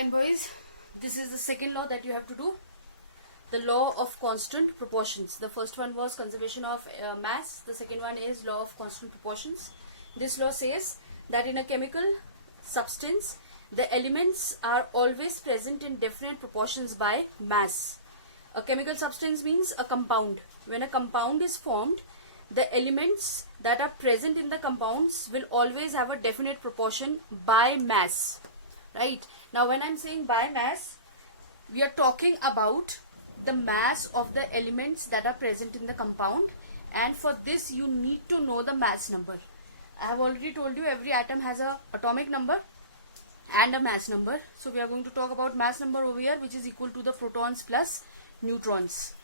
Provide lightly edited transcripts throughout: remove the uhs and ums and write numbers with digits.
Fine boys, this is the second law that you have to do. The law of constant proportions. The first one was conservation of mass. The second one is law of constant proportions. This law says that in a chemical substance, the elements are always present in definite proportions by mass. A chemical substance means a compound. When a compound is formed, the elements that are present in the compounds will always have a definite proportion by mass. Right? Now when I'm saying by mass, we are talking about the mass of the elements that are present in the compound, and for this you need to know the mass number. I have already told you every atom has a atomic number and a mass number. So we are going to talk about mass number over here, which is equal to the protons plus neutrons.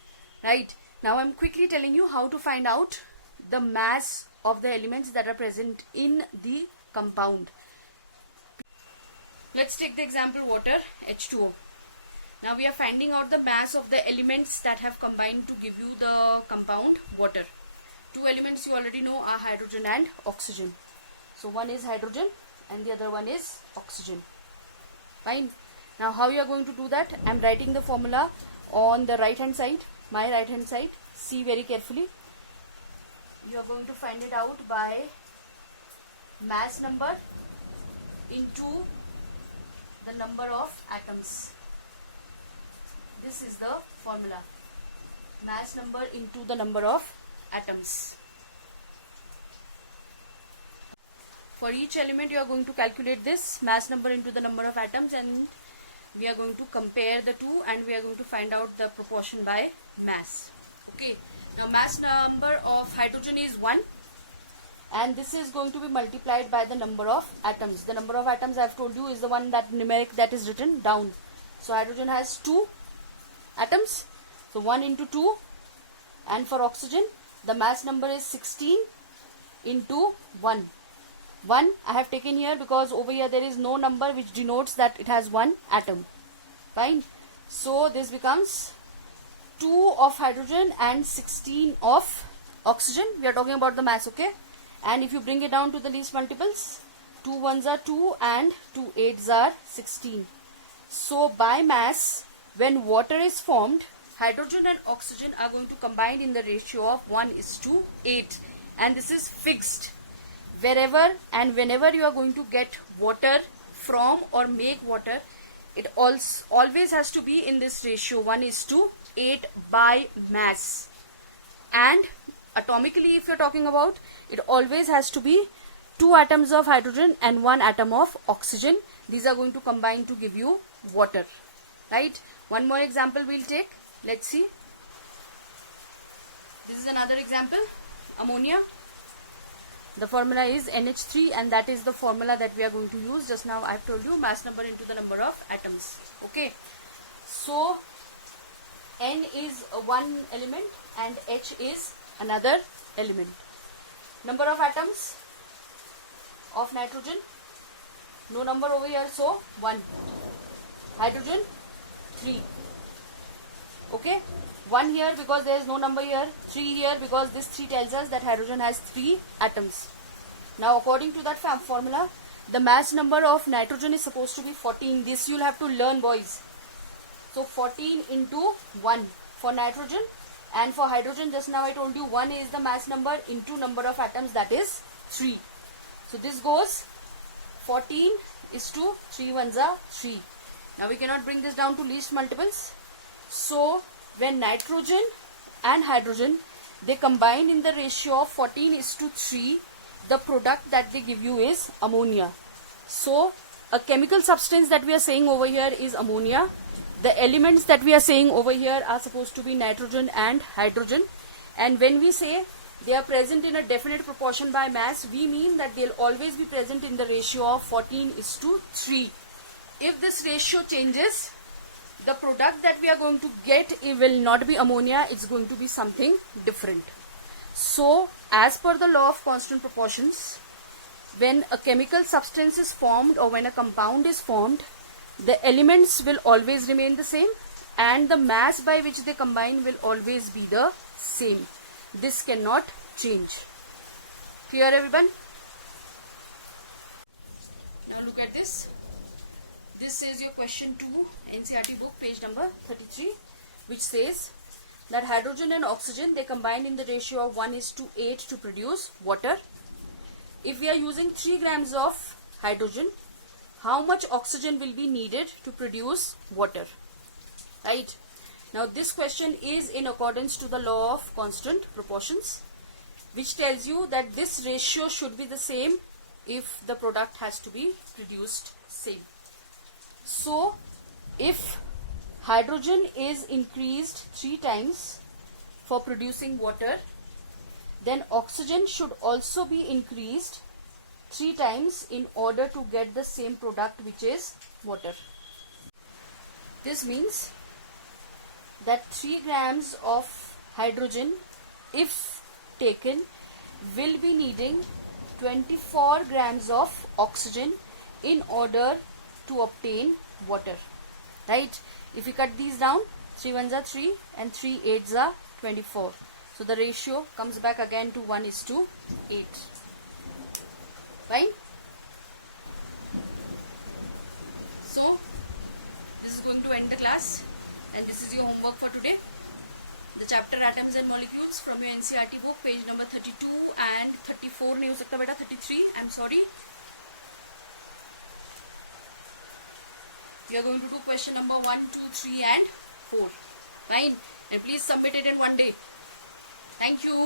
Right? Now I'm quickly telling you how to find out the mass of the elements that are present in the compound. Let's take the example water, H2O. Now we are finding out the mass of the elements that have combined to give you the compound water. Two elements you already know are hydrogen and oxygen. So one is hydrogen and the other one is oxygen. Fine. Now how you are going to do that? I am writing the formula on the right hand side, my right hand side. See very carefully. You are going to find it out by mass number into the number of atoms. This is the formula. Mass number into the number of atoms. For each element you are going to calculate this mass number into the number of atoms, and we are going to compare the two and we are going to find out the proportion by mass. Okay. Now mass number of hydrogen is 1. And this is going to be multiplied by the number of atoms. The number of atoms I have told you is the one that numeric that is written down. So hydrogen has 2 atoms. So 1 into 2. And for oxygen, the mass number is 16 into 1. 1 I have taken here because over here there is no number which denotes that it has 1 atom. Fine. So this becomes 2 of hydrogen and 16 of oxygen. We are talking about the mass, okay? And if you bring it down to the least multiples, 2 1s are 2 and 2 8s are 16. So by mass, when water is formed, hydrogen and oxygen are going to combine in the ratio of 1:8. And this is fixed. Wherever and whenever you are going to get water from or make water, it always has to be in this ratio 1:8 by mass. And atomically, if you are talking about, it always has to be 2 atoms of hydrogen and 1 atom of oxygen. These are going to combine to give you water. Right? One more example we'll take. Let's see. This is another example. Ammonia. The formula is NH3 and that is the formula that we are going to use. Just now I have told you mass number into the number of atoms. Okay. So N is one element and H is another element. Number of atoms of nitrogen, no number over here, so 1. Hydrogen, 3. Okay, 1 here because there is no number here, 3 here because this 3 tells us that hydrogen has 3 atoms. Now according to that formula, the mass number of nitrogen is supposed to be 14. This you'll have to learn, boys. So 14 into 1 for nitrogen. And for hydrogen, just now I told you 1 is the mass number into number of atoms, that is 3. So this goes 14 is to 3 1s are 3. Now we cannot bring this down to least multiples. So when nitrogen and hydrogen, they combine in the ratio of 14:3, the product that they give you is ammonia. So a chemical substance that we are saying over here is ammonia. The elements that we are saying over here are supposed to be nitrogen and hydrogen. And when we say they are present in a definite proportion by mass, we mean that they'll always be present in the ratio of 14:3. If this ratio changes, the product that we are going to get, it will not be ammonia, it's going to be something different. So as per the law of constant proportions, when a chemical substance is formed or when a compound is formed, the elements will always remain the same and the mass by which they combine will always be the same. This cannot change. Clear, everyone? Now look at this. This is your question 2, NCERT book, page number 33, which says that hydrogen and oxygen, they combine in the ratio of 1:8 to produce water. If we are using 3 grams of hydrogen, how much oxygen will be needed to produce water? Right? Now this question is in accordance to the law of constant proportions, which tells you that this ratio should be the same if the product has to be produced same. So if hydrogen is increased 3 times for producing water, then oxygen should also be increased 3 times in order to get the same product, which is water. This means that 3 grams of hydrogen, if taken, will be needing 24 grams of oxygen in order to obtain water. Right? If we cut these down, 3 ones are 3 and 3 8s are 24. So the ratio comes back again to 1:8. Right? So this is going to end the class, and this is your homework for today. The chapter Atoms and Molecules from your NCERT book, page number 32 and 34 नहीं हो सकता बेटा, 33, I'm sorry. We are going to do question number 1, 2, 3 and 4. Fine. And please submit it in one day. Thank you.